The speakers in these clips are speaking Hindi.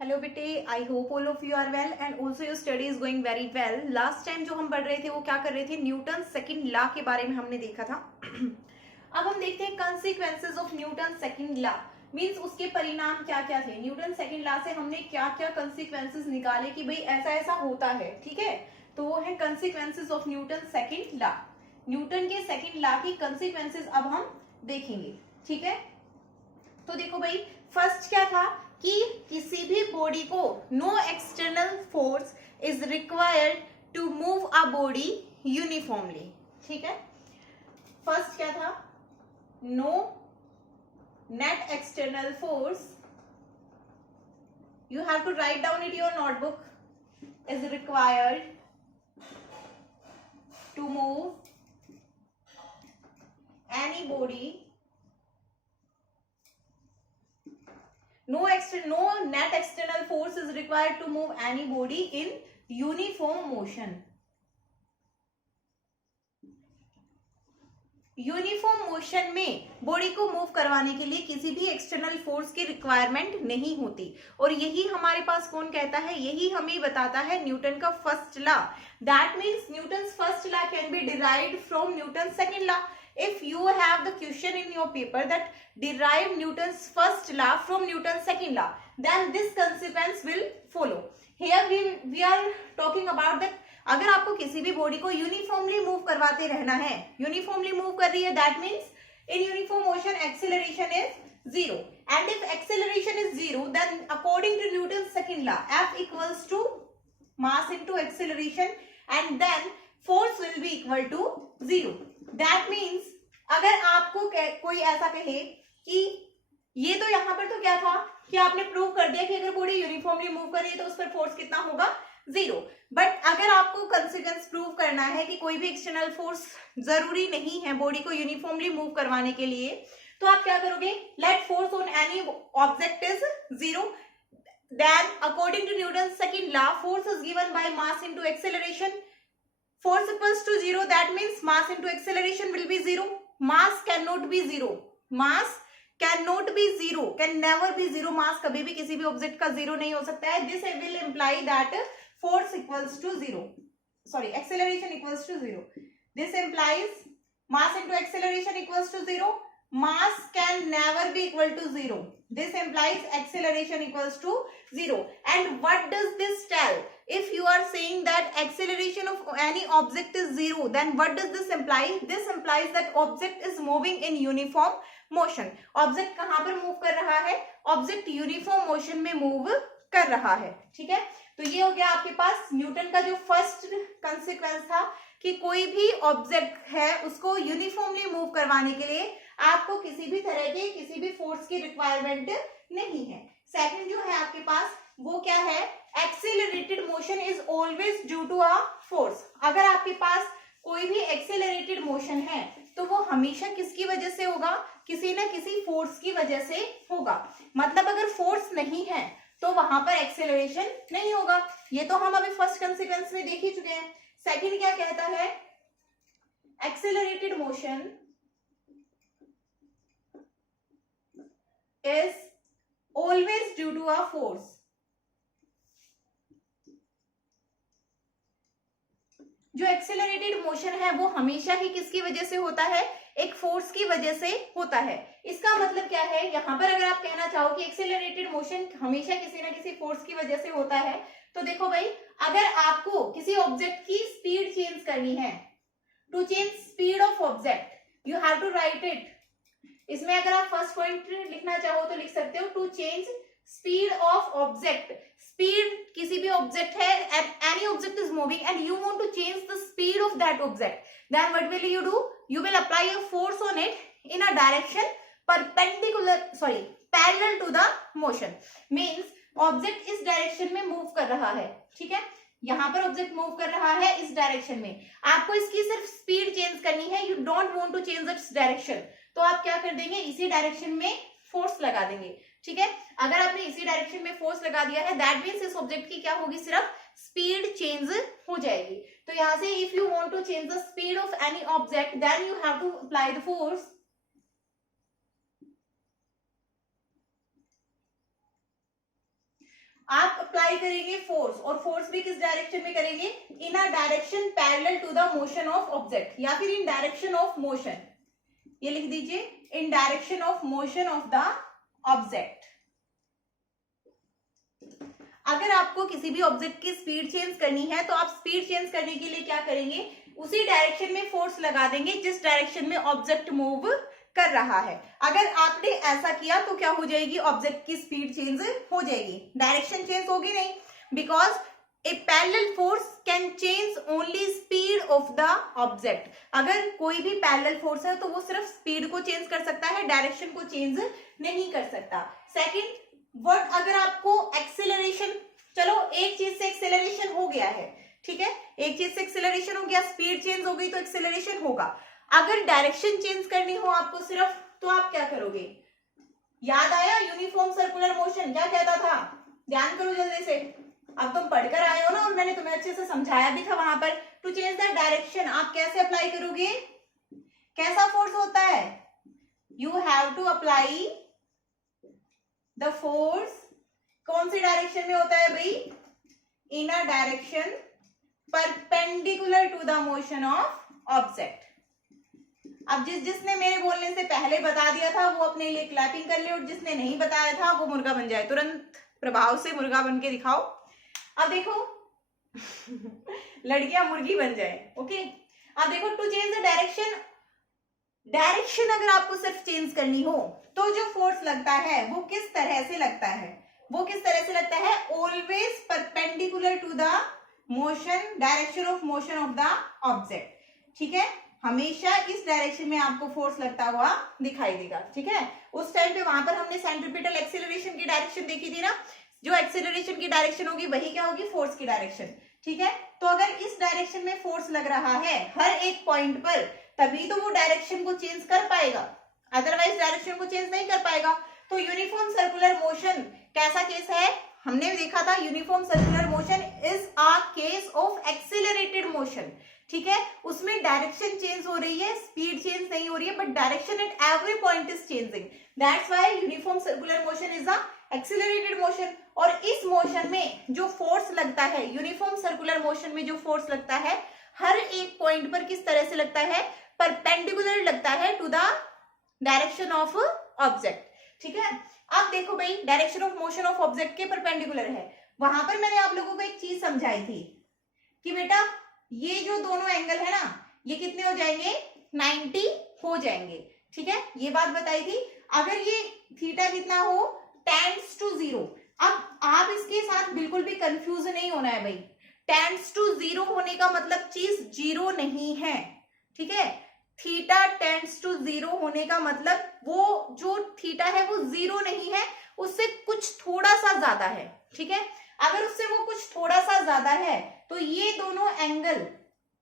हेलो बेटे, I hope all of you are well and also your study is going very well. Last time जो हम पढ़ रहे थे वो क्या कर रहे थे, न्यूटन सेकंड लॉ के बारे में हमने देखा था। अब हम देखते हैं consequences of Newton second law, means उसके परिणाम क्या क्या थे। न्यूटन सेकंड लॉ से हमने क्या क्या कंसीक्वेंसेस निकाले कि भाई ऐसा ऐसा होता है, ठीक है। तो वो है consequences of Newton second law. Newton के सेकंड लॉ की कंसीक्वेंसेस अब हम देखेंगे, ठीक है। तो देखो भाई, फर्स्ट क्या था कि किसी भी बॉडी को no external force is required to move a body uniformly, ठीक है। फर्स्ट क्या था, no net external force, you have to write down it your notebook, is required to move any body, no net external force is required to move any body in uniform motion. Uniform motion में बॉडी को मूव करवाने के लिए किसी भी एक्सटर्नल फोर्स की रिक्वायरमेंट नहीं होती, और यही हमारे पास कौन कहता है, यही हमें बताता है न्यूटन का first law. That means Newton first law can be derived from Newton second law. If you have the question in your paper that derive Newton's first law from Newton's second law, then this consequence will follow. Here we are talking about that अगर आपको किसी भी बॉडी को यूनिफॉर्मली मूव करवाते रहना है, यूनिफॉर्मली मूव कर रही है, that means in uniform motion acceleration is zero, and if acceleration is zero then according to Newton second law F equals to mass into acceleration and then force will be equal to zero. That means अगर आपको कोई ऐसा कहे कि ये तो यहां पर तो क्या था कि आपने प्रूव कर दिया कि अगर बॉडी यूनिफॉर्मली मूव कर रही है तो उस पर फोर्स कितना होगा, जीरो। बट अगर आपको कंसिक्वेंस प्रूव करना है कि कोई भी एक्सटर्नल फोर्स जरूरी नहीं है बॉडी को यूनिफॉर्मली मूव करवाने के लिए, तो आप क्या करोगे, let force on any object is zero, then according to Newton second law force is given by mass into acceleration, force equals to zero, that means mass into acceleration will be zero. Mass cannot be zero, mass cannot be zero, can never be zero. mass कभी भी किसी भी ऑब्जेक्ट का जीरो नहीं हो सकता है। This will imply that force equals to zero, sorry, acceleration equals to zero. This implies mass into acceleration equals to zero, mass can never be equal to zero. This implies acceleration equals to zero. And what does this tell? If you are saying that acceleration of any object is zero, then what does this imply? This implies that object is moving in uniform motion. Object कहाँ पर move कर रहा है? Object uniform motion में move कर रहा है, ठीक है। तो ये हो गया आपके पास न्यूटन का जो फर्स्ट कंसिक्वेंस था कि कोई भी ऑब्जेक्ट है उसको यूनिफॉर्मली मूव करवाने के लिए आपको किसी भी तरह के किसी भी फोर्स की रिक्वायरमेंट नहीं है। सेकंड जो है आपके पास वो क्या है, accelerated motion is always due to a force. अगर आपके पास कोई भी एक्सेलरेटेड मोशन है तो वो हमेशा किसकी वजह से होगा, किसी न किसी फोर्स की वजह से होगा। मतलब अगर फोर्स नहीं है तो वहां पर एक्सेलरेशन नहीं होगा। ये तो हम अभी फर्स्ट कंसिक्वेंस में देख ही चुके हैं। सेकंड क्या कहता है, accelerated motion is always due to a force. जो एक्सेलरेटेड मोशन है वो हमेशा ही किसकी वजह से होता है, एक फोर्स की वजह से होता है। इसका मतलब क्या है, यहां पर अगर आप कहना चाहो कि एक्सेलरेटेड मोशन हमेशा किसी ना किसी फोर्स की वजह से होता है, तो देखो भाई, अगर आपको किसी ऑब्जेक्ट की स्पीड चेंज करनी है, to change speed of object you have to write it. इसमें अगर आप फर्स्ट पॉइंट लिखना चाहो तो लिख सकते हो, to change speed of object. Speed किसी भी ऑब्जेक्ट है, any object is moving and you want to change the speed of that object, then what will you do, you will apply a force on it in a direction perpendicular, sorry, parallel to the motion. Means object इस डायरेक्शन में मूव कर रहा है, ठीक है, यहां पर ऑब्जेक्ट मूव कर रहा है इस डायरेक्शन में, आपको इसकी सिर्फ स्पीड चेंज करनी है, you don't want to change its direction, तो आप क्या कर देंगे, इसी डायरेक्शन में फोर्स लगा देंगे, ठीक है। अगर आपने इसी डायरेक्शन में फोर्स लगा दिया है, दैट मीन्स इस ऑब्जेक्ट की क्या होगी, सिर्फ स्पीड चेंज हो जाएगी। तो यहां से if you want to change the speed of any object then you have to apply the force आप अप्लाई करेंगे फोर्स, और फोर्स भी किस डायरेक्शन में करेंगे, in a direction parallel to the motion of object, या फिर इन डायरेक्शन ऑफ मोशन, ये लिख दीजिए, in direction of motion of the object. अगर आपको किसी भी ऑब्जेक्ट की स्पीड चेंज करनी है तो आप स्पीड चेंज करने के लिए क्या करेंगे, उसी डायरेक्शन में फोर्स लगा देंगे जिस डायरेक्शन में ऑब्जेक्ट मूव कर रहा है। अगर आपने ऐसा किया तो क्या हो जाएगी, ऑब्जेक्ट की स्पीड चेंज हो जाएगी, डायरेक्शन चेंज होगी नहीं, because A parallel force can change only speed of the object. अगर कोई भी पैरेलल फोर्स है तो वो सिर्फ स्पीड को चेंज कर सकता है, डायरेक्शन को चेंज नहीं कर सकता। सेकंड वर्ड, अगर आपको एक्सेलरेशन, चलो एक चीज से एक्सेलरेशन हो गया है, ठीक है, एक चीज से एक्सेलरेशन हो गया, स्पीड चेंज हो गई तो एक्सेलरेशन होगा। अगर डायरेक्शन चेंज करनी हो आपको सिर्फ, तो आप क्या करोगे, याद आया यूनिफॉर्म सर्कुलर मोशन क्या कहता था, ध्यान करो जल्दी से, अब तुम पढ़कर आए हो ना, और मैंने तुम्हें अच्छे से समझाया भी था वहां पर। टू चेंज द डायरेक्शन आप कैसे अप्लाई करोगे, कैसा फोर्स होता है, you have to apply the force, कौन सी डायरेक्शन में होता है भाई, in a direction perpendicular to the motion of object. अब जिसने मेरे बोलने से पहले बता दिया था वो अपने लिए क्लैपिंग कर ले, और जिसने नहीं बताया था वो मुर्गा बन जाए, तुरंत प्रभाव से मुर्गा बन के दिखाओ। अब देखो लड़कियां मुर्गी बन जाए, ओके। अब देखो, to change the direction, direction अगर आपको सिर्फ चेंज करनी हो तो जो फोर्स लगता है वो किस तरह से लगता है, वो किस तरह से लगता है, always perpendicular to the motion, direction of motion of the object, ठीक है, हमेशा इस डायरेक्शन में आपको फोर्स लगता हुआ दिखाई देगा, ठीक है। उस टाइम पे वहां पर हमने सेंट्रीपिटल एक्सेलरेशन की डायरेक्शन देखी थी ना, जो एक्सेलरेशन की डायरेक्शन होगी वही क्या होगी, फोर्स की डायरेक्शन, ठीक है। तो अगर इस डायरेक्शन में फोर्स लग रहा है हर एक पॉइंट पर, तभी तो वो डायरेक्शन को चेंज कर पाएगा, अदरवाइज डायरेक्शन को चेंज नहीं कर पाएगा। तो यूनिफॉर्म सर्कुलर मोशन कैसा केस है, हमने देखा था, uniform circular motion is a case of accelerated motion, ठीक है, उसमें डायरेक्शन चेंज हो रही है, स्पीड चेंज नहीं हो रही है, but direction at every point is changing, that's why uniform circular motion is a accelerated motion. और इस मोशन में जो फोर्स लगता है, यूनिफॉर्म सर्कुलर मोशन में जो फोर्स लगता है हर एक पॉइंट पर किस तरह से लगता है, परपेंडिकुलर लगता है to the direction of object, ठीक है। अब देखो भाई, direction of motion of object के परपेंडिकुलर है, वहां पर मैंने आप लोगों को एक चीज समझाई थी कि बेटा ये जो दोनों एंगल है ना, ये कितने हो जाएंगे, 90 हो जाएंगे, ठीक है, ये बात बताई थी। अगर ये थीटा कितना हो, टेंड्स टू 0, अब आप इसके साथ बिल्कुल भी कंफ्यूज नहीं होना है भाई, टेंड्स टू 0 होने का मतलब चीज जीरो नहीं है, ठीक है, थीटा टेंड्स टू 0 होने का मतलब वो जो थीटा है वो 0 नहीं है, उससे कुछ थोड़ा सा ज्यादा है, ठीक है। अगर उससे वो कुछ थोड़ा सा ज्यादा है तो ये दोनों एंगल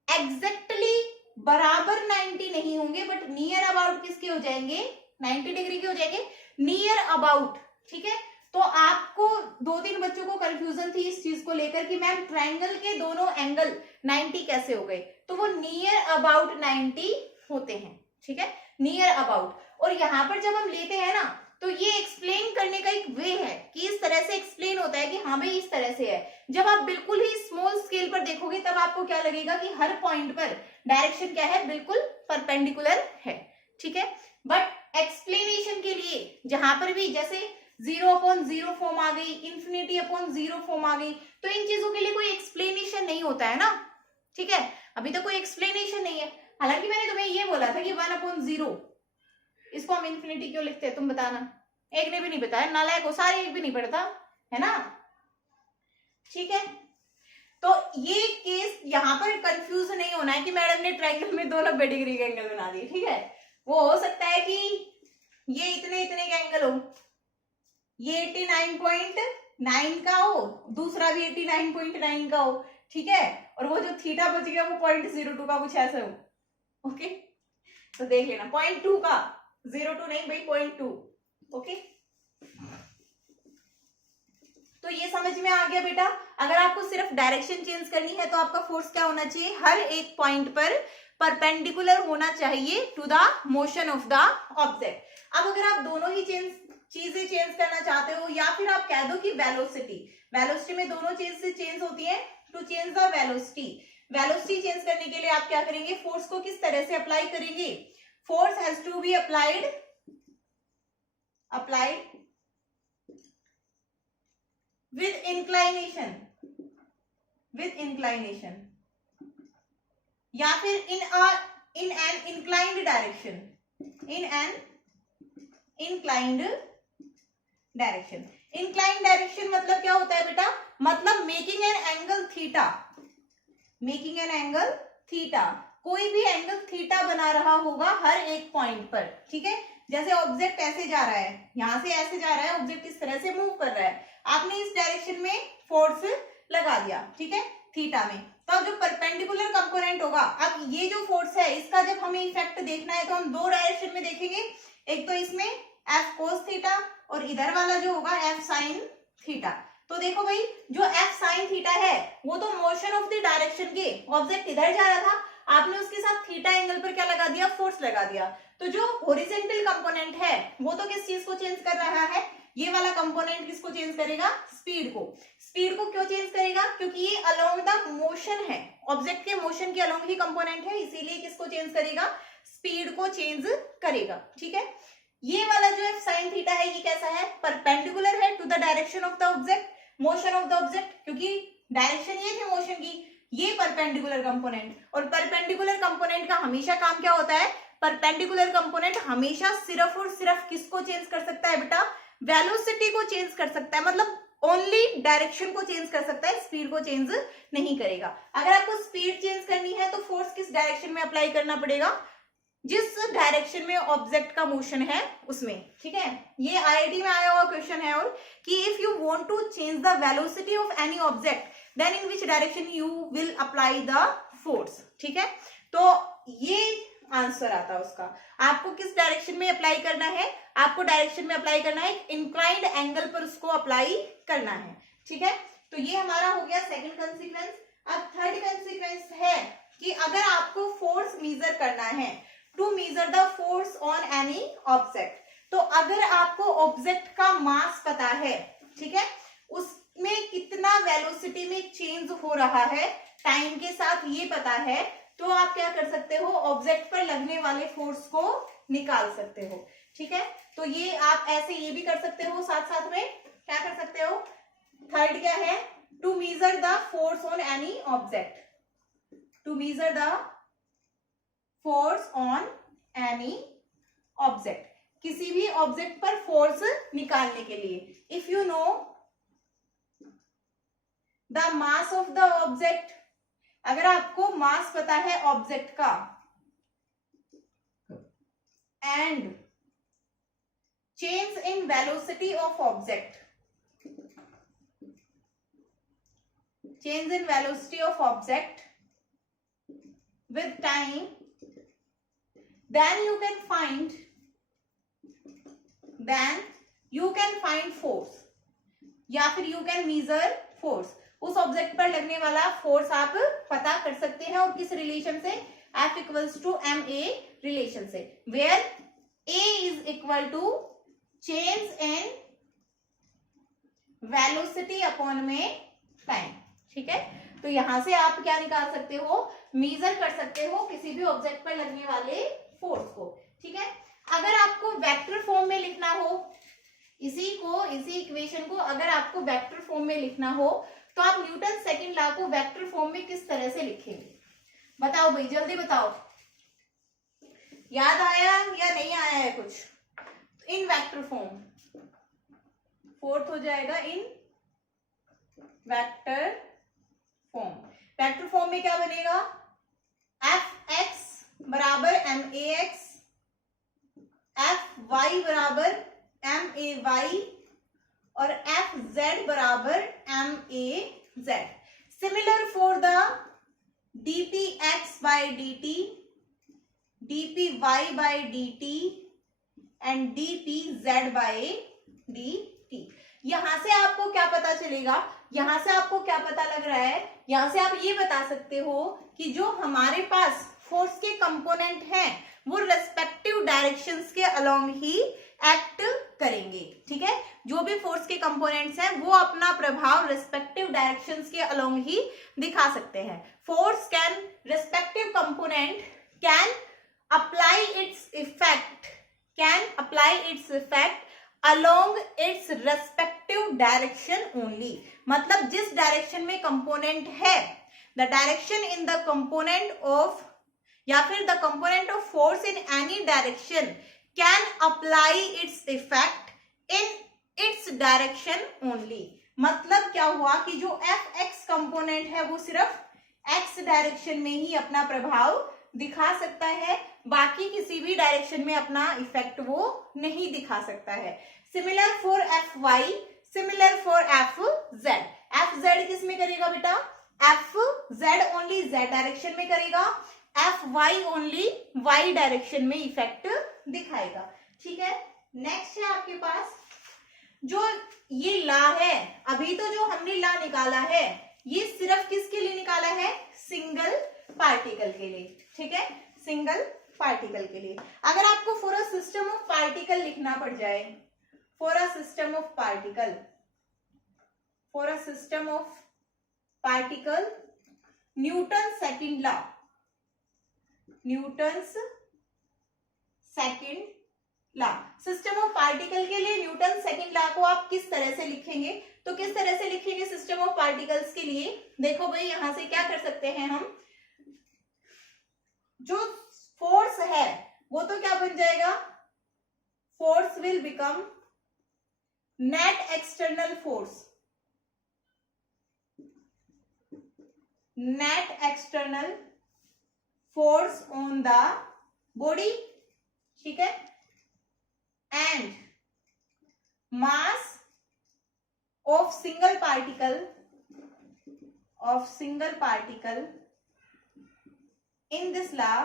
एग्जैक्टली बराबर 90 नहीं होंगे, बट नियर अबाउट किसके हो जाएंगे, 90 डिग्री के हो जाएंगे, नियर अबाउट, ठीक है। तो आपको 2-3 बच्चों को कंफ्यूजन थी इस चीज को लेकर कि मैम ट्रायंगल के दोनों एंगल 90 कैसे हो गए, तो वो नियर अबाउट 90 होते हैं, ठीक है, नियर अबाउट। और यहां पर जब हम लेते हैं ना, तो ये एक्सप्लेन करने का एक वे है कि इस तरह से एक्सप्लेन होता है कि हाँ भाई इस तरह से है। जब आप बिल्कुल ही स्मॉल स्केल पर देखोगे तब आपको क्या लगेगा कि हर पॉइंट पर डायरेक्शन क्या है, बिल्कुल परपेंडिकुलर है, ठीक है। बट एक्सप्लेनेशन के लिए जहां पर भी जैसे 0/0 फॉर्म आ गई, ∞/0 फॉर्म आ गई, तो इन चीजों के लिए कोई एक्सप्लेनेशन नहीं होता है ना, ठीक है, अभी तक कोई एक्सप्लेनेशन नहीं है। हालांकि मैंने तुम्हें ये बोला था कि 1/0 इसको हम इन्फिनिटी क्यों लिखते हैं, तुम बताना, एक ने भी नहीं बताया, नालायक हो सारे, एक भी नहीं पढ़ता है ना, ठीक है। तो ये केस यहाँ पर कंफ्यूज नहीं होना है कि मैडम ने ट्रायंगल में 2 90 डिग्री के एंगल बना दिए, ठीक है। वो हो सकता है कि ये इतने इतने का एंगल हो, ये 89.9 का हो, दूसरा भी 89.9 का हो, ठीक है, और वो जो थीटा बच गया वो 0.02 का कुछ ऐसा हो, ओके। तो देख लेना 0.2 का, 0.2 नहीं भाई 0.2, ओके। तो ये समझ में आ गया बेटा। अगर आपको सिर्फ डायरेक्शन चेंज करनी है तो आपका फोर्स क्या होना चाहिए, हर एक पॉइंट पर परपेंडिकुलर होना चाहिए to the motion of the object. अब अगर आप दोनों ही चीजें चेंज करना चाहते हो, या फिर आप कह दो कि वेलोसिटी वेलोसिटी में दोनों चीज से चेंज होती है। To change the velocity, velocity change करने के लिए आप क्या करेंगे, फोर्स को किस तरह से अप्लाई करेंगे, force has to be applied with inclination, या फिर in an inclined direction, inclined direction मतलब क्या होता है बेटा, मतलब मेकिंग एन एंगल थीटा, कोई भी एंगल थीटा बना रहा होगा हर एक पॉइंट पर, ठीक है। जैसे ऑब्जेक्ट ऐसे जा रहा है, यहां से ऐसे जा रहा है, ऑब्जेक्ट इस तरह से मूव कर रहा है, आपने इस डायरेक्शन में फोर्स लगा दिया, ठीक है, थीटा में। तो अब जो परपेंडिकुलर कंपोनेंट होगा, अब ये जो फोर्स है इसका जब हमें इफेक्ट देखना है तो हम दो डायरेक्शन में देखेंगे, एक तो इसमें एफ कोस थीटा और इधर वाला जो होगा एफ साइन थीटा। तो देखो भाई, जो एफ साइन थीटा है वो तो मोशन ऑफ द डायरेक्शन के, ऑब्जेक्ट इधर जा रहा था, आपने उसके साथ थीटा एंगल पर क्या लगा दिया, फोर्स लगा दिया। तो जो हॉरिजॉन्टल कंपोनेंट है वो तो किस चीज को चेंज कर रहा है, ये वाला कंपोनेंट किसको चेंज करेगा, स्पीड को। स्पीड को क्यों चेंज करेगा, क्योंकि ये अलोंग द मोशन है, ऑब्जेक्ट के मोशन के अलोंग ही कंपोनेंट है, इसीलिए किसको चेंज करेगा, स्पीड को चेंज करेगा, ठीक है। ये वाला जो है साइन थीटा है, ये कैसा है, परपेंडिकुलर है to the direction of the object, motion of the object, क्योंकि डायरेक्शन ये थी मोशन की, ये परपेंडिकुलर कंपोनेंट। और परपेंडिकुलर कंपोनेंट का हमेशा काम क्या होता है, परपेंडिकुलर कंपोनेंट हमेशा सिर्फ और सिर्फ किसको चेंज कर सकता है बेटा, वेलोसिटी को चेंज कर सकता है, मतलब ओनली डायरेक्शन को चेंज कर सकता है, स्पीड को चेंज नहीं करेगा। अगर आपको स्पीड चेंज करनी है तो फोर्स किस डायरेक्शन में अप्लाई करना पड़ेगा, जिस डायरेक्शन में ऑब्जेक्ट का मोशन है उसमें, ठीक है। ये आईआईटी में आया हुआ क्वेश्चन है, और कि if you want to change the velocity of any object then in which direction you will apply the force, ठीक है। तो ये आंसर आता है उसका, आपको किस डायरेक्शन में अप्लाई करना है, आपको डायरेक्शन में अप्लाई करना है, इंक्लाइंड एंगल पर उसको अप्लाई करना है, ठीक है। तो ये हमारा हो गया सेकंड कंसीक्वेंस। अब थर्ड कंसीक्वेंस है कि अगर आपको फोर्स मेजर करना है, to measure the force on any object, तो अगर आपको ऑब्जेक्ट का मास पता है, ठीक है, उसमें कितना वेलोसिटी में चेंज हो रहा है टाइम के साथ ये पता है, तो आप क्या कर सकते हो, ऑब्जेक्ट पर लगने वाले फोर्स को निकाल सकते हो, ठीक है। तो ये आप ऐसे ये भी कर सकते हो, साथ साथ में क्या कर सकते हो, थर्ड क्या है, to measure the force on any object, to measure the force on any object, किसी भी ऑब्जेक्ट पर फोर्स निकालने के लिए। If you know the mass of the object, अगर आपको मास पता है ऑब्जेक्ट का, and change in velocity of object, change in velocity of object with time, then you can find force, या फिर you can measure force, उस ऑब्जेक्ट पर लगने वाला फोर्स आप पता कर सकते हैं, और किस रिलेशन से, F equals to ma relation से, where a is equal to change in velocity upon में टाइम, ठीक है। तो यहां से आप क्या निकाल सकते हो, मेजर कर सकते हो किसी भी ऑब्जेक्ट पर लगने वाले फोर्स को, ठीक है। अगर आपको वेक्टर फॉर्म में लिखना हो इसी इक्वेशन को, अगर आपको वेक्टर फॉर्म में लिखना हो तो आप न्यूटन सेकंड लॉ को वेक्टर फॉर्म में किस तरह से लिखेंगे, बताओ भाई, जल्दी बताओ, याद आया या नहीं आया है कुछ। इन वेक्टर फॉर्म, फोर्थ हो जाएगा in vector form. Vector form में क्या बनेगा, एफ एक्स बराबर M A X, F Y बराबर एम ए वाई, और एफ जेड बराबर M A Z. Similar for the DP X by D T Y by D and DP Z by D. यहां से आपको क्या पता चलेगा, यहां से आपको क्या पता लग रहा है, यहां से आप ये बता सकते हो कि जो हमारे पास फोर्स के कंपोनेंट हैं वो रेस्पेक्टिव डायरेक्शंस के अलोंग ही एक्ट करेंगे। ठीक है, जो भी फोर्स के कंपोनेंट्स हैं वो अपना प्रभाव रिस्पेक्टिव डायरेक्शंस के अलोंग ही दिखा सकते हैं। Force can respective component can apply its effect along its respective direction only। मतलब जिस डायरेक्शन में कंपोनेंट है, the direction in the component of या फिर the component of force in any direction can apply its effect in its direction only। मतलब क्या हुआ कि जो Fx कंपोनेंट है वो सिर्फ x डायरेक्शन में ही अपना प्रभाव दिखा सकता है, बाकी किसी भी डायरेक्शन में अपना इफेक्ट वो नहीं दिखा सकता है। Similar for Fy, similar for Fz। Fz किस में करेगा बेटा? Fz ओनली z डायरेक्शन में करेगा, Fy ओनली y डायरेक्शन में इफेक्ट दिखाएगा। ठीक है, नेक्स्ट है आपके पास जो ये ला है, अभी तो जो हमने ला निकाला है ये सिर्फ किसके लिए निकाला है? सिंगल पार्टिकल के लिए। ठीक है, सिंगल पार्टिकल के लिए। अगर आपको for a system of particle लिखना पड़ जाए, for a system of particle, for a system of particle Newton second law, Newton's second law. System of particle के लिए न्यूटन सेकंड लॉ को आप किस तरह से लिखेंगे? तो किस तरह से लिखेंगे सिस्टम ऑफ पार्टिकल्स के लिए? देखो भाई, यहां से क्या कर सकते हैं हम, जो फोर्स है वो तो क्या बन जाएगा? Force will become net external force, net external force on the body. ठीक है, and mass of single particle in this law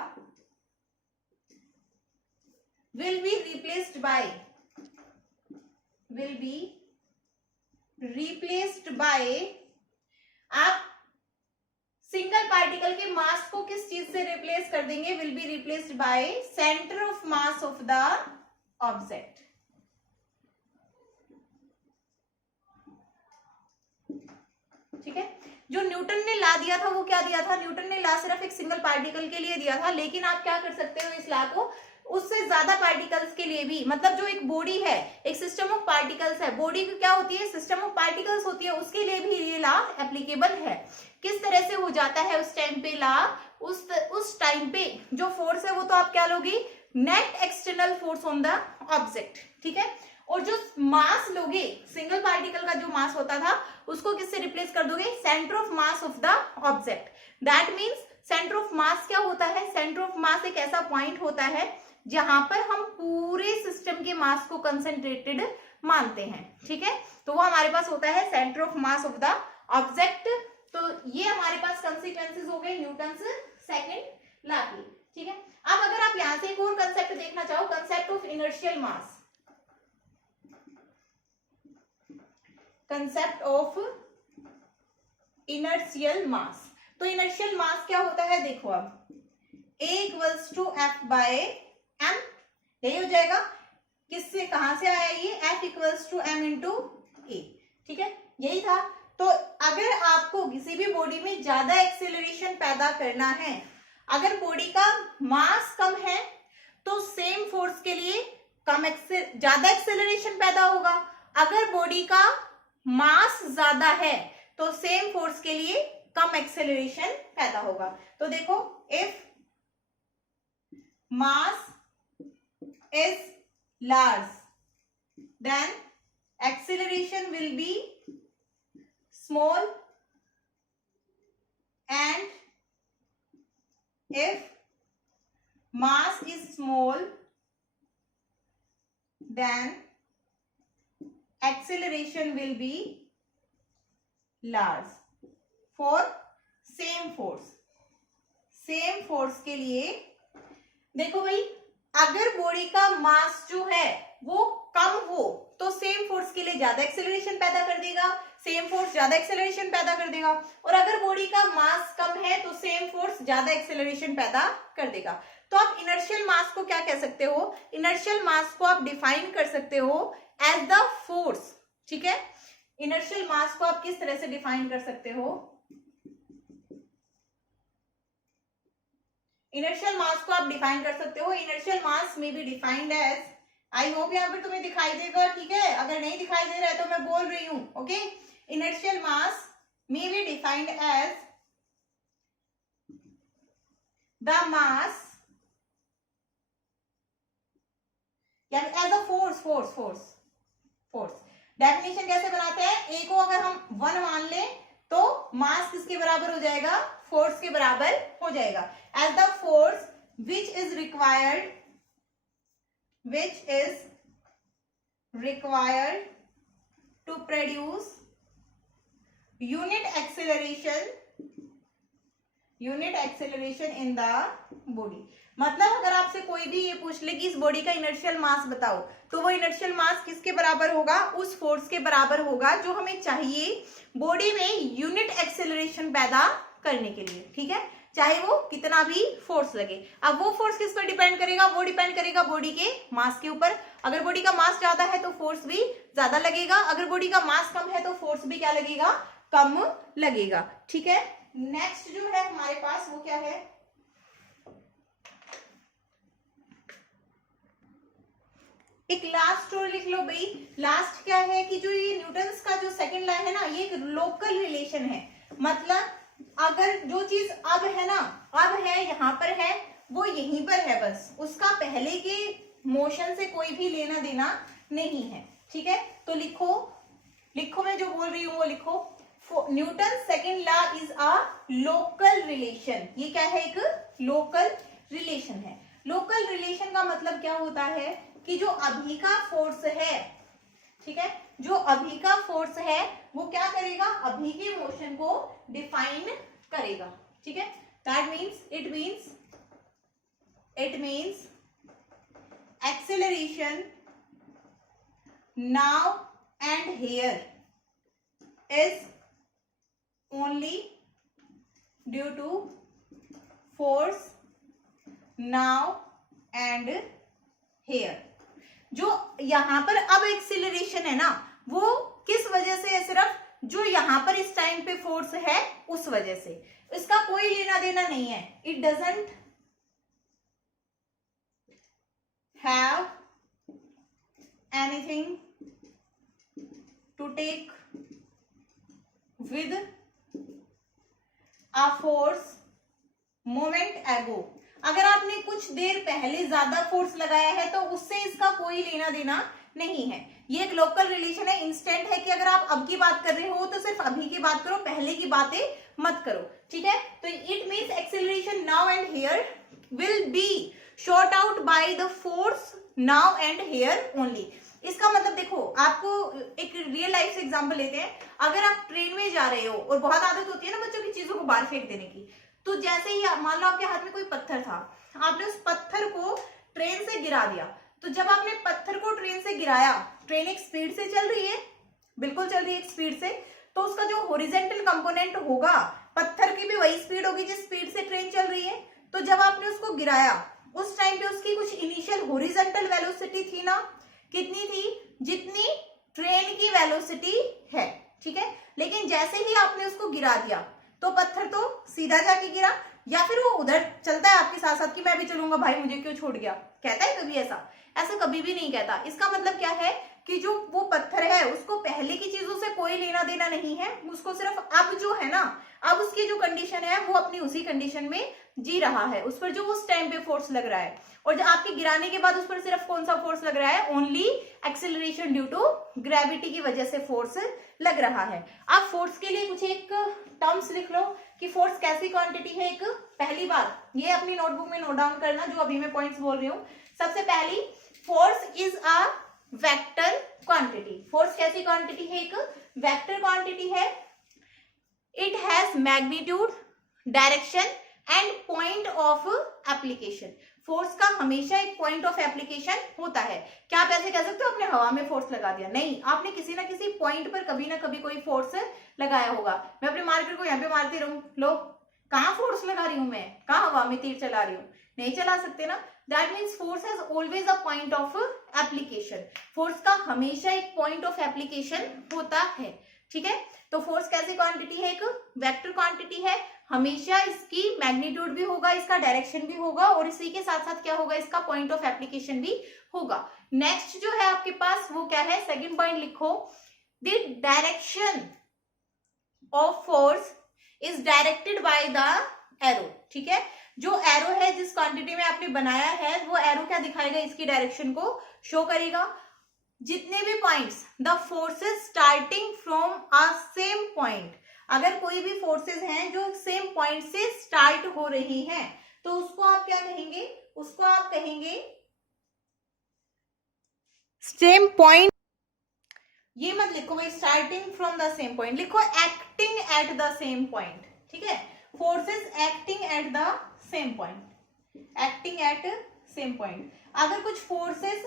will be replaced by आप सिंगल पार्टिकल के मास को किस चीज से रिप्लेस कर देंगे? Will be replaced by centre of mass of the object. ठीक है, जो न्यूटन ने ला दिया था वो क्या दिया था? न्यूटन ने ला सिर्फ एक सिंगल पार्टिकल के लिए दिया था, लेकिन आप क्या कर सकते हो इस ला को उससे ज्यादा पार्टिकल्स के लिए भी, मतलब जो एक बॉडी है, एक सिस्टम ऑफ पार्टिकल्स है, बॉडी क्या होती है? सिस्टम ऑफ पार्टिकल्स होती है, उसके लिए भी ये ला एप्लीकेबल है। किस तरह से हो जाता है उस टाइम पे ला? उस टाइम पे जो फोर्स है वो तो आप क्या लोगे? Net external force on the object. ठीक है, और जो मास लोगे, सिंगल पार्टिकल का जो मास होता था उसको किससे रिप्लेस कर दोगे? Centre of mass of the object. That means centre of mass क्या होता है? सेंटर ऑफ मास एक ऐसा पॉइंट होता है जहां पर हम पूरे सिस्टम के मास को कंसंट्रेटेड मानते हैं। ठीक है, तो वो हमारे पास होता है centre of mass of the object. तो ये हमारे पास कंसिक्वेंसेस हो गए न्यूटन सेकंड लॉ की। ठीक है, अब अगर आप यहां से एक और कंसेप्ट देखना चाहो, concept of inertial mass, concept of inertial mass. तो इनर्शियल मास क्या होता है? देखो अब A equals to F by M, यही हो जाएगा। किससे, कहां से आया ये? F equals to M into A। ठीक है, यही था। तो अगर आपको किसी भी बॉडी में ज्यादा एक्सेलरेशन पैदा करना है, अगर बॉडी का मास कम है तो सेम फोर्स के लिए ज्यादा एक्सेलरेशन पैदा होगा। अगर बॉडी का मास ज्यादा है तो सेम फोर्स के लिए कम एक्सेलरेशन पैदा होगा। तो देखो, if mass is large then acceleration will be small, and if mass is small then acceleration will be large for same force। Same force के लिए देखो भाई, अगर बॉडी का मास जो है वो कम हो तो सेम फोर्स के लिए ज्यादा एक्सेलरेशन पैदा कर देगा, सेम फोर्स ज्यादा एक्सेलरेशन पैदा कर देगा। और अगर बॉडी का मास कम है तो सेम फोर्स ज्यादा एक्सेलरेशन पैदा कर देगा। तो आप इनर्शियल मास को क्या कह सकते हो, इनर्शियल मास को आप डिफाइन कर सकते हो एज द फोर्स, ठीक है। इनर्शियल मास को आप किस तरह से डिफाइन कर सकते हो, इनर्शियल मास को आप डिफाइन कर सकते हो, इनर्शियल मास में be defined as, I hope यहाँ पर तुम्हें दिखाई देगा, ठीक है, अगर नहीं दिखाई दे रहा है तो मैं बोल रही हूं, okay. Inertial mass may be defined as the mass या एज अ फोर्स। डेफिनेशन कैसे बनाते हैं, ए को अगर हम 1 मान ले तो मास किसके बराबर हो जाएगा, फोर्स के बराबर हो जाएगा। As the force which is required to produce unit acceleration in the body. मतलब अगर आपसे कोई भी ये पूछ ले कि इस बॉडी का इनर्शियल मास बताओ, तो वो इनर्शियल मास किसके बराबर होगा, उस फोर्स के बराबर होगा जो हमें चाहिए बॉडी में यूनिट एक्सेलरेशन पैदा करने के लिए, ठीक है, चाहे वो कितना भी फोर्स लगे। अब वो फोर्स किस पर डिपेंड करेगा, वो डिपेंड करेगा बॉडी के मास के ऊपर। अगर बॉडी का मास ज्यादा है तो फोर्स भी ज्यादा लगेगा, अगर बॉडी का मास कम है तो फोर्स भी क्या लगेगा, कम लगेगा, ठीक है। नेक्स्ट जो है हमारे पास वो क्या है, एक लास्ट और लिख लो भाई। लास्ट क्या है कि जो ये न्यूटन्स का जो सेकंड लॉ है ना, ये एक लोकल रिलेशन है। मतलब अगर जो चीज अब है ना, अब है यहाँ पर है, वो यहीं पर है, बस उसका पहले के मोशन से कोई भी लेना देना नहीं है, ठीक है। तो लिखो मैं जो बोल रही हूँ वो लिखो। Newton second law is a local relation. ये क्या है, एक लोकल रिलेशन है। लोकल रिलेशन का मतलब क्या होता है कि जो अभी का फोर्स है, ठीक है, जो अभी का फोर्स है वो क्या करेगा, अभी के मोशन को डिफाइन करेगा, ठीक है। That means it means acceleration now and here is only due to force now and here। जो यहां पर अब एक्सीलरेशन है ना, वो किस वजह से है, सिर्फ जो यहां पर इस टाइम पे फोर्स है उस वजह से, इसका कोई लेना देना नहीं है। It doesn't have anything to take with a force moment ago। अगर आपने कुछ देर पहले ज्यादा फोर्स लगाया है तो उससे इसका कोई लेना देना नहीं है। ये एक लोकल रिलेशन है, इंस्टेंट है कि अगर आप अब की बात कर रहे हो तो सिर्फ अभी की बात करो, पहले की बातें मत करो, ठीक है। तो it means acceleration now and here will be short out by the force now and here only. इसका मतलब देखो, आपको एक रियल लाइफ से एग्जांपल लेते हैं। अगर आप ट्रेन में जा रहे हो और बहुत आदत होती है ना बच्चों की चीजों को बाहर फेंक देने की, तो जैसे ही मान लो आपके हाथ में कोई पत्थर था, आपने उस पत्थर को ट्रेन से गिरा दिया, तो जब आपने पत्थर को ट्रेन से गिराया, ट्रेन एक स्पीड से चल रही है, बिल्कुल चल रही है एक स्पीड से, तो उसका जो हॉरिजॉन्टल कंपोनेंट होगा पत्थर की भी वही स्पीड होगी जिस स्पीड से ट्रेन चल रही है। तो जब आपने उसको गिराया उस टाइम पे उसकी कुछ इनिशियल हॉरिजॉन्टल वेलोसिटी थी ना, कितनी थी, जितनी ट्रेन की वेलोसिटी है, ठीक है। लेकिन जैसे ही आपने उसको गिरा दिया तो पत्थर तो सीधा जाके गिरा, या फिर वो उधर चलता है आपके साथ साथ कि मैं भी चलूंगा भाई मुझे क्यों छोड़ गया, कहता है कभी ऐसा कभी भी नहीं कहता। इसका मतलब क्या है कि जो वो पत्थर है उसको पहले की चीजों से कोई लेना देना नहीं है, उसको सिर्फ अब जो है ना, अब उसकी जो कंडीशन है वो अपनी उसी कंडीशन में जी रहा है, उस पर जो उस टाइम पे फोर्स लग रहा है। और जो आपके गिराने के बाद उस पर सिर्फ कौन सा फोर्स लग रहा है, only acceleration due to gravity की वजह से फोर्स लग रहा है। आप फोर्स के लिए कुछ एक टर्म्स लिख लो कि फोर्स कैसी क्वांटिटी है। एक पहली बात ये अपनी नोटबुक में नोट डाउन करना जो अभी मैं पॉइंट्स बोल रही हूँ। सबसे पहली, force is a vector quantity. Force कैसी क्वांटिटी है, एक वेक्टर क्वांटिटी है। It has magnitude, direction and point of application. Force का हमेशा एक पॉइंट ऑफ एप्लीकेशन होता है। क्या आप ऐसे कह सकते हो आपने हवा में फोर्स लगा दिया? नहीं, आपने किसी ना किसी पॉइंट पर कभी ना कभी कोई फोर्स लगाया होगा। मैं अपने मार्कर को यहाँ पे मारती रहूं, लो कहाँ फोर्स लगा रही हूं मैं, कहाँ हवा में तीर चला रही हूँ? नहीं चला सकते ना। That means force has always a point of application, force का हमेशा एक पॉइंट ऑफ एप्लीकेशन होता है, ठीक है। तो फोर्स कैसी क्वांटिटी है, एक वेक्टर क्वांटिटी है, हमेशा इसकी मैग्नीट्यूड भी होगा, इसका डायरेक्शन भी होगा, और इसी के साथ साथ क्या होगा, इसका पॉइंट ऑफ एप्लीकेशन भी होगा। नेक्स्ट जो है आपके पास वो क्या है, सेकंड पॉइंट लिखो, the direction of force is directed by the arrow, ठीक है। जो एरो है, जिस क्वांटिटी में आपने बनाया है, वो एरो क्या दिखाएगा, इसकी डायरेक्शन को शो करेगा। जितने भी points, the forces starting from a same point, अगर कोई भी फोर्सेस हैं जो सेम पॉइंट से स्टार्ट हो रही हैं, तो उसको आप क्या कहेंगे, उसको आप कहेंगे सेम पॉइंट। ये मत लिखो भाई starting from the same point, लिखो acting at the same point, ठीक है। Forces acting at the same point, acting at same point. अगर कुछ फोर्सेस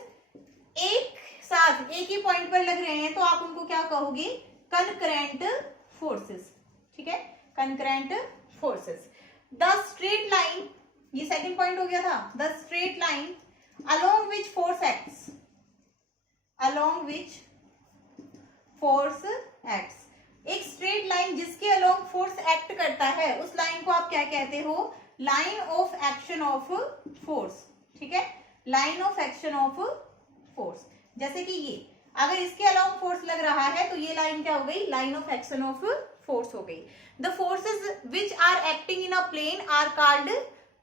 एक साथ एक ही पॉइंट पर लग रहे हैं तो आप उनको क्या कहोगे, कंकरेंट फोर्सेस, ठीक है, concurrent forces. The straight line, ये सेकंड पॉइंट हो गया था, the straight line along which force acts, along which force acts, एक स्ट्रेट लाइन जिसके अलोंग फोर्स एक्ट करता है, उस लाइन को आप क्या कहते हो, line of action of force, ठीक है, line of action of force. जैसे कि ये, अगर इसके अलोंग फोर्स लग रहा है तो ये लाइन क्या हो गई, line of action of force हो गई। The forces which are acting in a plane are called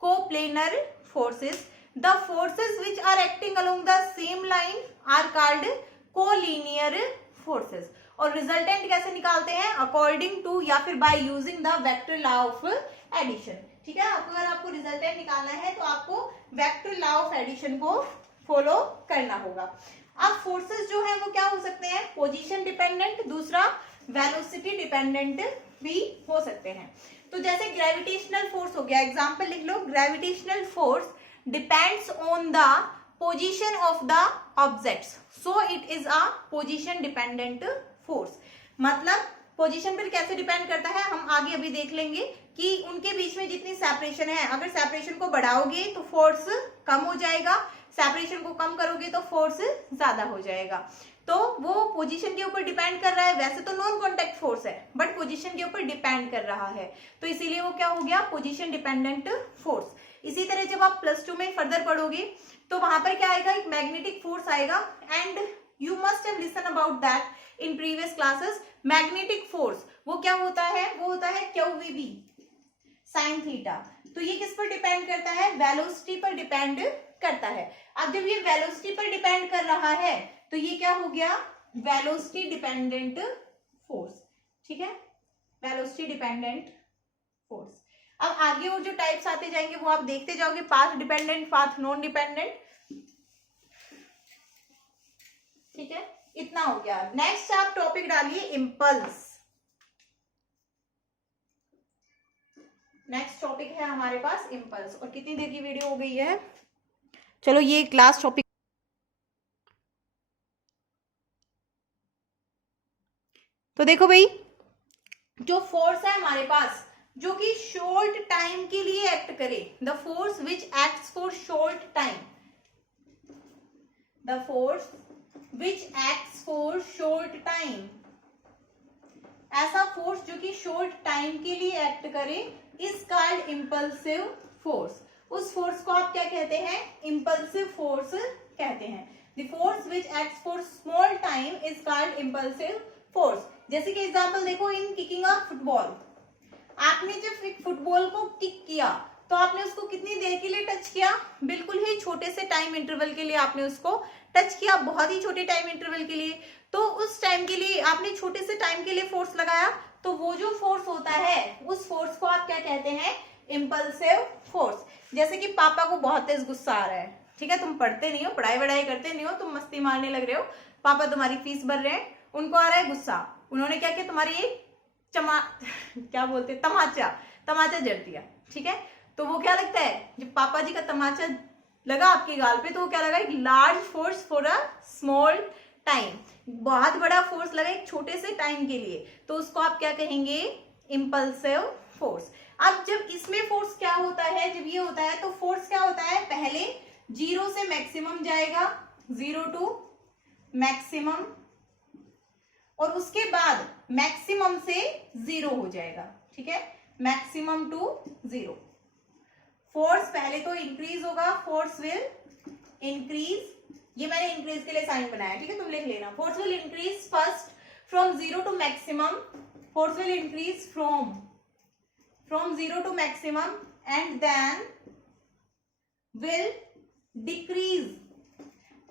coplanar forces, the forces which are acting along the same line are called collinear forces. और रिजल्टेंट कैसे निकालते हैं, अकॉर्डिंग टू या फिर by using the vector law of addition, ठीक है। अगर आपको रिजल्टेंट निकालना है तो आपको वेक्टर लॉ ऑफ एडिशन को फॉलो करना होगा। अब फोर्सेस जो है वो क्या हो सकते हैं, पोजीशन डिपेंडेंट, दूसरा वेलोसिटी डिपेंडेंट भी हो सकते हैं। तो जैसे ग्रेविटेशनल फोर्स हो गया, एग्जांपल लिख लो, gravitational force depends on the position of the objects, so it is a position dependent force. मतलब पोजीशन पर कैसे डिपेंड करता है, हम आगे अभी देख लेंगे कि उनके बीच में जितनी सेपरेशन है, अगर सेपरेशन को बढ़ाओगे तो फोर्स कम हो जाएगा, सेपरेशन को कम करोगे तो फोर्स ज्यादा हो जाएगा। तो वो पोजीशन के ऊपर डिपेंड कर रहा है, वैसे तो नॉन कॉन्टेक्ट फोर्स है बट पोजीशन के ऊपर डिपेंड कर रहा है, तो इसीलिए वो क्या हो गया, पोजीशन डिपेंडेंट फोर्स। इसी तरह जब आप +2 में फर्दर पढ़ोगे तो वहां पर क्या आएगा, एक मैग्नेटिक फोर्स आएगा, and you must have listen about that in previous classes. Magnetic force वो क्या होता है, वो होता है QVB साइन थीटा। तो ये किस पर डिपेंड करता है, वेलोसिटी पर डिपेंड करता है। अब जब ये वेलोसिटी पर डिपेंड कर रहा है तो ये क्या हो गया, वेलोसिटी डिपेंडेंट फोर्स, ठीक है, वेलोसिटी डिपेंडेंट फोर्स। अब आगे और जो टाइप्स आते जाएंगे वो आप देखते जाओगे, path dependent, path non dependent, ठीक है। इतना हो गया। नेक्स्ट आप टॉपिक डालिए इम्पल्स। नेक्स्ट टॉपिक है हमारे पास इम्पल्स। और कितनी देर की वीडियो हो गई है, चलो ये क्लास टॉपिक। तो देखो भाई, जो फोर्स है हमारे पास जो कि शॉर्ट टाइम के लिए एक्ट करे, the force which acts for short time, the force which acts for short time, ऐसा फोर्स जो कि शॉर्ट टाइम के लिए एक्ट करे इज कॉल्ड इम्पल्सिव फोर्स। उस फोर्स को आप क्या कहते हैं, इम्पल्सिव फोर्स कहते हैं। The force which acts for small time is called impulsive force. जैसे कि एग्जांपल देखो, इन किकिंग अ फुटबॉल, आपने जब फुटबॉल को किक किया तो आपने उसको कितनी देर के लिए टच किया, बिल्कुल ही छोटे से टाइम इंटरवल के लिए आपने उसको टच किया, बहुत ही छोटे टाइम इंटरवल के लिए। तो उस टाइम के लिए आपने छोटे से टाइम के लिए फोर्स लगाया, तो वो जो फोर्स होता है उस फोर्स को आप क्या कहते हैं, इम्पल्सिव फोर्स। जैसे कि पापा को बहुत तेज गुस्सा आ रहा है, ठीक है, तुम पढ़ते नहीं हो, पढ़ाई वढ़ाई करते नहीं हो, तुम मस्ती मारने लग रहे हो, पापा तुम्हारी फीस भर रहे हैं, उनको आ रहा है गुस्सा, उन्होंने क्या किया, तुम्हारी एक क्या बोलते हैं, तमाचा जड़ दिया, ठीक है। तो वो क्या लगता है, जब पापा जी का तमाचा लगा आपके गाल पे, तो वो क्या लगा, एक large force for a small time, बहुत बड़ा फोर्स लगा एक छोटे से टाइम के लिए, तो उसको आप क्या कहेंगे, इम्पल्सिव फोर्स। अब जब इसमें फोर्स क्या होता है, जब ये होता है तो फोर्स क्या होता है, पहले 0 से मैक्सिमम जाएगा, 0 टू मैक्सिमम, और उसके बाद मैक्सिमम से 0 हो जाएगा, ठीक है, मैक्सिमम टू 0। फोर्स पहले तो इंक्रीज होगा, फोर्स विल इंक्रीज, ये मैंने इंक्रीज के लिए साइन बनाया, ठीक है, तुम लिख लेना। Force will increase first from 0 to maximum, force will increase from 0 to maximum and then will decrease,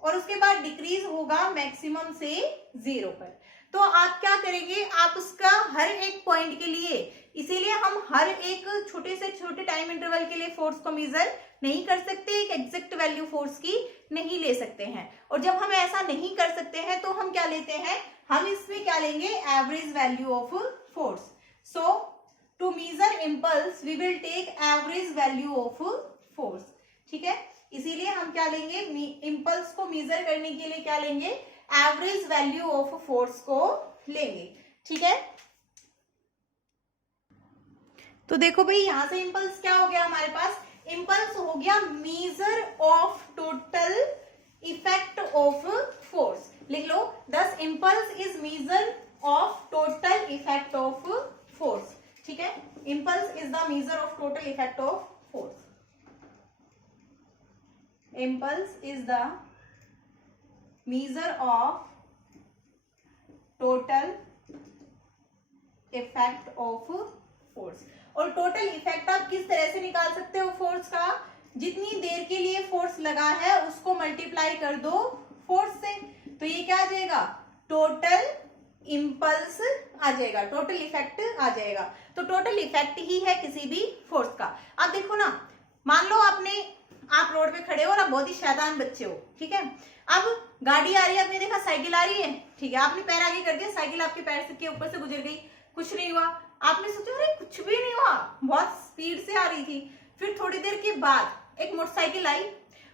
और उसके बाद डिक्रीज होगा मैक्सिमम से 0 पर। तो आप क्या करेंगे, आप उसका हर एक पॉइंट के लिए, इसीलिए हम हर एक छोटे से छोटे टाइम इंटरवल के लिए फोर्स को मेजर नहीं कर सकते, एक एग्जैक्ट वैल्यू फोर्स की नहीं ले सकते हैं। और जब हम ऐसा नहीं कर सकते हैं तो हम क्या लेते हैं, हम इसमें क्या लेंगे, average value of force. So to measure impulse we will take average value of force, ठीक है। इसीलिए हम क्या लेंगे, इम्पल्स को मेजर करने के लिए क्या लेंगे, एवरेज वैल्यू ऑफ फोर्स को लेंगे, ठीक है। तो देखो भाई, यहां से इम्पल्स क्या हो गया हमारे पास, इम्पल्स हो गया measure of total effect of force. लिख लो, दस impulse is measure of total effect of force, ठीक है। Impulse is the measure of total effect of force, impulse is the measure of total effect of force। और टोटल इफेक्ट आप किस तरह से निकाल सकते हो फोर्स का, जितनी देर के लिए फोर्स लगा है उसको मल्टीप्लाई कर दो फोर्स से, तो ये क्या आ जाएगा, टोटल इम्पल्स आ जाएगा, टोटल इफेक्ट आ जाएगा। तो टोटल इफेक्ट ही है किसी भी फोर्स का। अब देखो ना, मान लो आप रोड पे खड़े हो और आप बहुत ही शैतान बच्चे हो, ठीक है। अब गाड़ी आ रही है, आपने देखा साइकिल आ रही है, ठीक है, आपने पैर आगे कर दिया, साइकिल आपके पैर के ऊपर से गुजर गई, कुछ नहीं हुआ। आपने सोचा अरे कुछ भी नहीं हुआ, बहुत स्पीड से आ रही थी। फिर थोड़ी देर के बाद एक मोटरसाइकिल आई,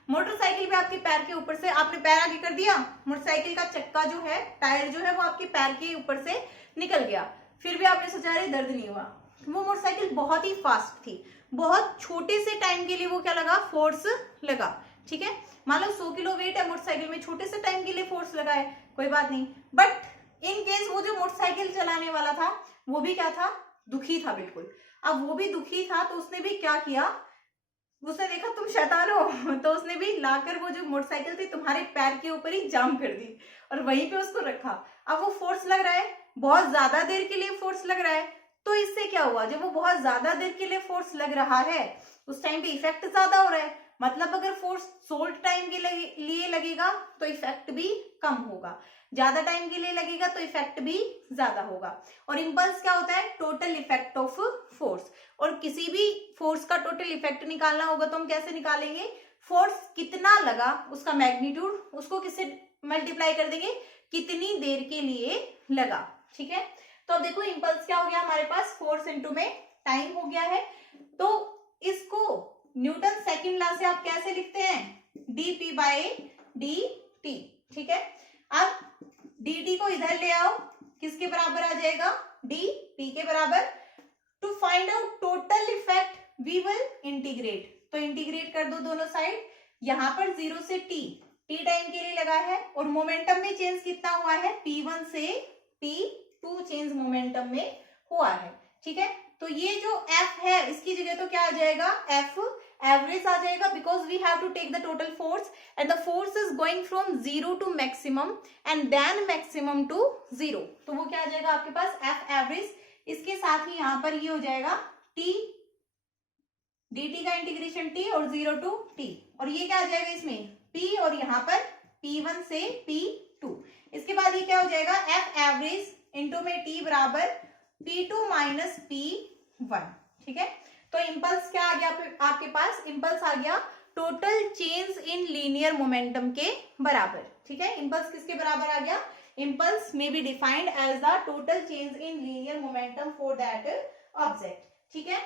मोटरसाइकिल भी आपके पैर के ऊपर से, आपने पैर आगे कर दिया, मोटरसाइकिल का चक्का जो है, टायर जो है वो आपके पैर के ऊपर से निकल गया। फिर भी आपने सोचा अरे दर्द नहीं हुआ। वो मोटरसाइकिल बहुत ही फास्ट थी, बहुत छोटे से टाइम के लिए वो क्या लगा, फोर्स लगा, ठीक है। मान लो 100 किलो वेट है मोटरसाइकिल में, छोटे से टाइम के लिए फोर्स लगा है, कोई बात नहीं। बट इन केस वो जो मोटरसाइकिल चलाने वाला था वो भी क्या था, दुखी था बिल्कुल। अब वो भी दुखी था तो उसने भी क्या किया, उसने देखा तुम शैतान हो तो उसने भी लाकर वो जो मोटरसाइकिल थी तुम्हारे पैर के ऊपर ही जाम कर दी और वहीं पे उसको रखा। अब वो फोर्स लग रहा है, बहुत ज्यादा देर के लिए फोर्स लग रहा है, तो इससे क्या हुआ, जब वो बहुत ज्यादा देर के लिए फोर्स लग रहा है उस टाइम पे इफेक्ट ज्यादा हो रहा है। मतलब अगर फोर्स शॉर्ट टाइम के लिए लगेगा तो इफेक्ट भी कम होगा, ज्यादा टाइम के लिए लगेगा तो इफेक्ट भी ज्यादा होगा। और इंपल्स क्या होता है, टोटल इफेक्ट ऑफ फोर्स। और किसी भी फोर्स का टोटल इफेक्ट निकालना होगा तो हम कैसे निकालेंगे, फोर्स कितना लगा उसका मैग्नीट्यूड, उसको किससे मल्टीप्लाई कर देंगे, कितनी देर के लिए लगा, ठीक है। तो अब देखो इम्पल्स क्या हो गया हमारे पास, फोर्स इनटू में टाइम हो गया है। तो इसको न्यूटन सेकंड लॉ से आप कैसे लिखते हैं, dp बाय dt, ठीक है। अब dt को इधर ले आओ, किसके बराबर आ जाएगा, dp के बराबर। To find out total effect we will integrate, तो इंटीग्रेट कर दो दोनों साइड। यहां पर 0 से t टाइम के लिए लगा है और मोमेंटम में चेंज कितना हुआ है, p1 से p2 चेंज मोमेंटम में हुआ है, ठीक है। तो ये जो f है इसकी जगह तो क्या आ जाएगा, f एवरेज आ जाएगा, because we have to take the total force and the force is going from 0 to maximum and then maximum to 0। तो वो क्या आ जाएगा आपके पास, f एवरेज। इसके साथ ही यहां पर ये हो जाएगा t dt का इंटीग्रेशन t और 0 टू t, और ये क्या आ जाएगा इसमें p और यहाँ पर p1 से p2। इसके बाद ये क्या हो जाएगा, f एवरेज इंटू में t बराबर p2 माइनस p1, ठीक है। तो इम्पल्स क्या आ गया आपके पास, इम्पल्स आ गया total change in linear momentum के बराबर, ठीक है। इम्पल्स किसके बराबर आ गया, इम्पल्स में be defined as the total change in linear momentum for that object, ठीक है।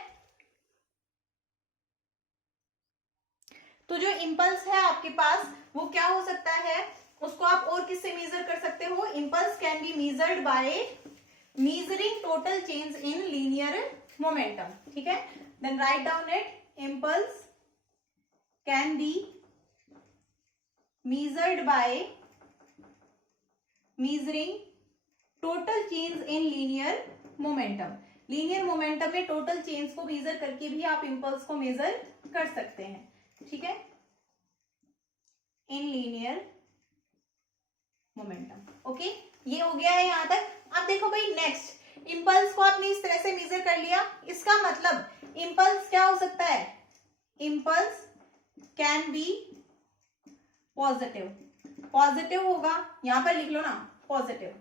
तो जो इम्पल्स है आपके पास वो क्या हो सकता है, उसको आप और किससे मेजर कर सकते हो, impulse can be measured by measuring total change in linear momentum, ठीक है. Then write down it. Impulse can be measured by measuring total change in linear momentum. Linear momentum में टोटल चेंज को मेजर करके भी आप इम्पल्स को मेजर कर सकते हैं, ठीक है, इन लीनियर मोमेंटम. ओके, ये हो गया है यहां तक. अब देखो भाई, नेक्स्ट इम्पल्स को आपने इस तरह से मेजर कर लिया. इसका मतलब इम्पल्स क्या हो सकता है? Impulse can be positive. Positive होगा, यहां पर लिख लो ना, पॉजिटिव.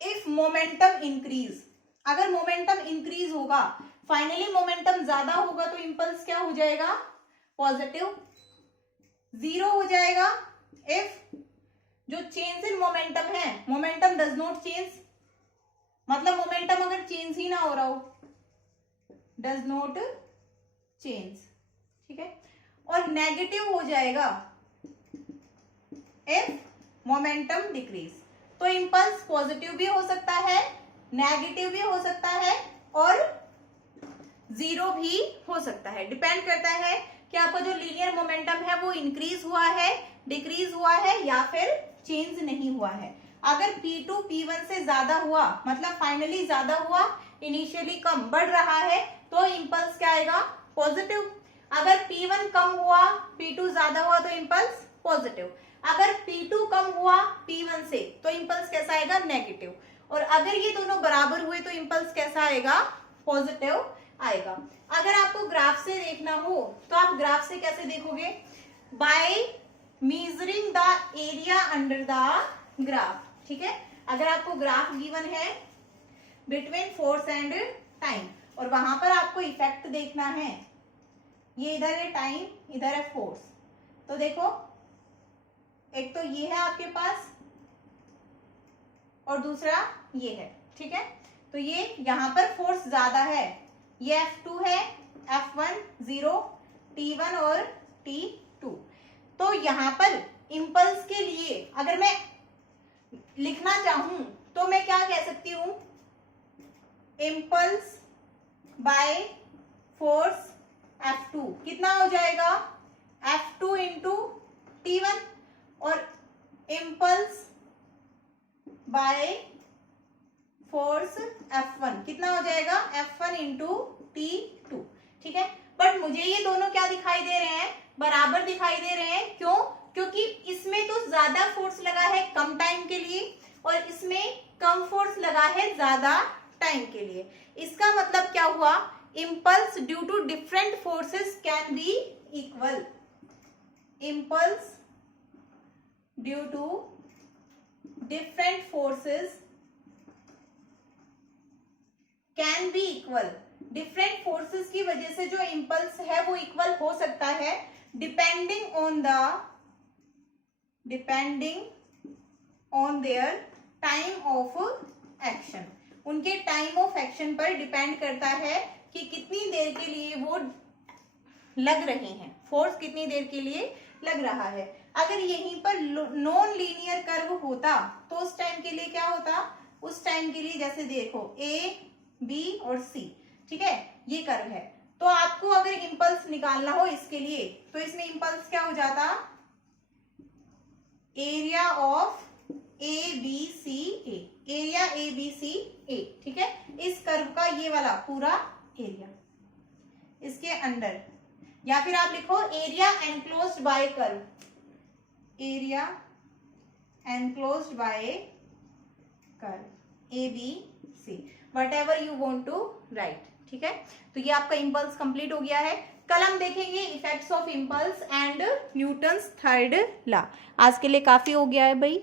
इफ मोमेंटम इंक्रीज, अगर मोमेंटम इंक्रीज होगा, फाइनली मोमेंटम ज्यादा होगा तो इम्पल्स क्या हो जाएगा? पॉजिटिव. जीरो हो जाएगा इफ जो चेंज इन मोमेंटम है, मोमेंटम डज नॉट चेंज, मतलब मोमेंटम अगर चेंज ही ना हो रहा हो, डज नॉट चेंज, ठीक है. और नेगेटिव हो जाएगा इफ मोमेंटम डिक्रीज. तो इम्पल्स पॉजिटिव भी हो सकता है, नेगेटिव भी हो सकता है और जीरो भी हो सकता है. डिपेंड करता है कि आपका जो लीनियर मोमेंटम है वो इंक्रीज हुआ है, डिक्रीज हुआ है या फिर चेंज नहीं हुआ है. अगर P2 P1 से ज्यादा हुआ, मतलब फाइनली ज्यादा हुआ, इनिशियली कम, बढ़ रहा है, तो इम्पल्स क्या आएगा? पॉजिटिव. अगर P1 कम हुआ, P2 ज्यादा हुआ तो इम्पल्स पॉजिटिव. अगर P2 कम हुआ P1 से तो इम्पल्स कैसा आएगा? नेगेटिव. और अगर ये दोनों बराबर हुए तो इम्पल्स कैसा आएगा? पॉजिटिव आएगा. अगर आपको ग्राफ से देखना हो तो आप ग्राफ से कैसे देखोगे? By measuring the area under the graph, ठीक है. अगर आपको ग्राफ गिवन है बिटवीन फोर्स एंड टाइम और वहां पर आपको इफेक्ट देखना है, ये इधर है टाइम, इधर है फोर्स, तो देखो एक तो ये है आपके पास और दूसरा ये है, ठीक है. तो ये यहां पर फोर्स ज्यादा है, ये F2 है, F1 0, T1 और T2. तो यहां पर इम्पल्स के लिए अगर मैं लिखना चाहूं तो मैं क्या कह सकती हूं? इम्पल्स बाय फोर्स F2 कितना हो जाएगा? F2 into T1. और इम्पल्स बाय फोर्स F1 कितना हो जाएगा? F1 इंटू T2, ठीक है. बट मुझे ये दोनों क्या दिखाई दे रहे हैं? बराबर दिखाई दे रहे हैं. क्यों? क्योंकि इसमें तो ज्यादा फोर्स लगा है कम टाइम के लिए और इसमें कम फोर्स लगा है ज्यादा टाइम के लिए. इसका मतलब क्या हुआ? Impulse due to different forces can be equal. Impulse due to different forces can be equal. Different forces की वजह से जो इम्पल्स है वो इक्वल हो सकता है depending on their time of action. उनके टाइम ऑफ एक्शन पर डिपेंड करता है कि कितनी देर के लिए वो लग रहे हैं, फोर्स कितनी देर के लिए लग रहा है. अगर यहीं पर नॉन लीनियर कर्व होता तो उस टाइम के लिए क्या होता? उस टाइम के लिए जैसे देखो A, B और C, ठीक है, ये कर्व है. तो आपको अगर इम्पल्स निकालना हो इसके लिए तो इसमें इम्पल्स क्या हो जाता? Area of ABCA, area ABCA, ठीक है. इस कर्व का ये वाला पूरा एरिया इसके अंडर, या फिर आप लिखो area enclosed bye curve, area enclosed bye curve ABC, whatever you want to write, ठीक है. तो ये आपका इम्पल्स कंप्लीट हो गया है. कल हम देखेंगे effects of impulse and Newton's third law. आज के लिए काफी हो गया है भाई.